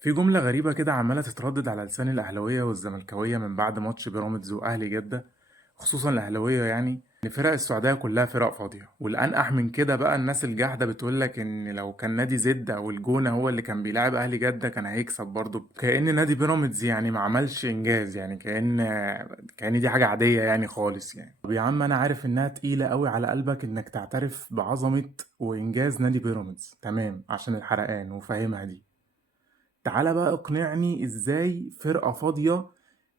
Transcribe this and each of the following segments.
في جملة غريبة كده عمالة تتردد على لسان الأهلاوية والزملكاوية من بعد ماتش بيراميدز وأهلي جدة، خصوصا الأهلاوية، يعني إن فرق السعودية كلها فرق فاضية. والأنقح من كده بقى الناس الجاحدة بتقولك إن لو كان نادي زد أو الجونة هو اللي كان بيلعب أهلي جدة كان هيكسب برضه، كأن نادي بيراميدز يعني ما عملش إنجاز، يعني كأن دي حاجة عادية يعني خالص. يعني طب يا عم، أنا عارف إنها تقيلة قوي على قلبك إنك تعترف بعظمة وإنجاز نادي بيراميدز، تمام، عشان الحرقان وفاهمها دي. تعالى بقى اقنعني ازاي فرقة فاضية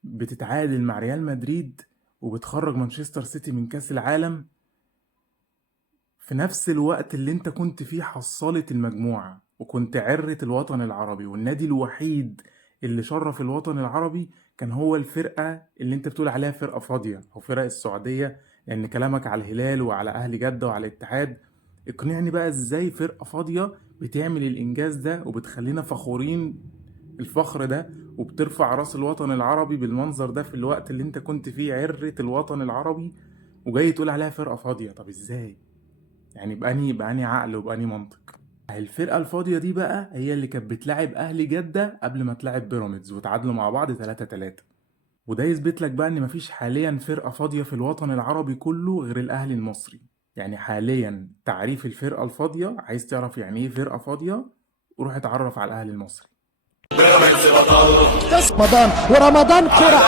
بتتعادل مع ريال مدريد وبتخرج مانشستر سيتي من كأس العالم في نفس الوقت اللي انت كنت فيه حصلت المجموعة وكنت عرة الوطن العربي، والنادي الوحيد اللي شرف الوطن العربي كان هو الفرقة اللي انت بتقول عليها فرقة فاضية او فرق السعودية، لان كلامك على الهلال وعلى اهل جدة وعلى الاتحاد. اقنعني بقى ازاي فرقة فاضية بتعمل الانجاز ده وبتخلينا فخورين الفخر ده، وبترفع راس الوطن العربي بالمنظر ده في الوقت اللي انت كنت فيه عرة الوطن العربي، وجاي تقول عليها فرقة فاضية؟ طب ازاي؟ يعني بأني عقل وبأني منطق؟ الفرقة الفاضية دي بقى هي اللي كانت بتلعب أهلي جدة قبل ما تلعب بيراميدز وتعادلوا مع بعض 3-3. وده يثبت لك بقى إن مفيش حاليا فرقة فاضية في الوطن العربي كله غير الأهلي المصري. يعني حاليا تعريف الفرقة الفاضية، عايز تعرف يعني إيه فرقة فاضية؟ وروح اتعرف على الأهلي المصري. رمضان ورمضان كرة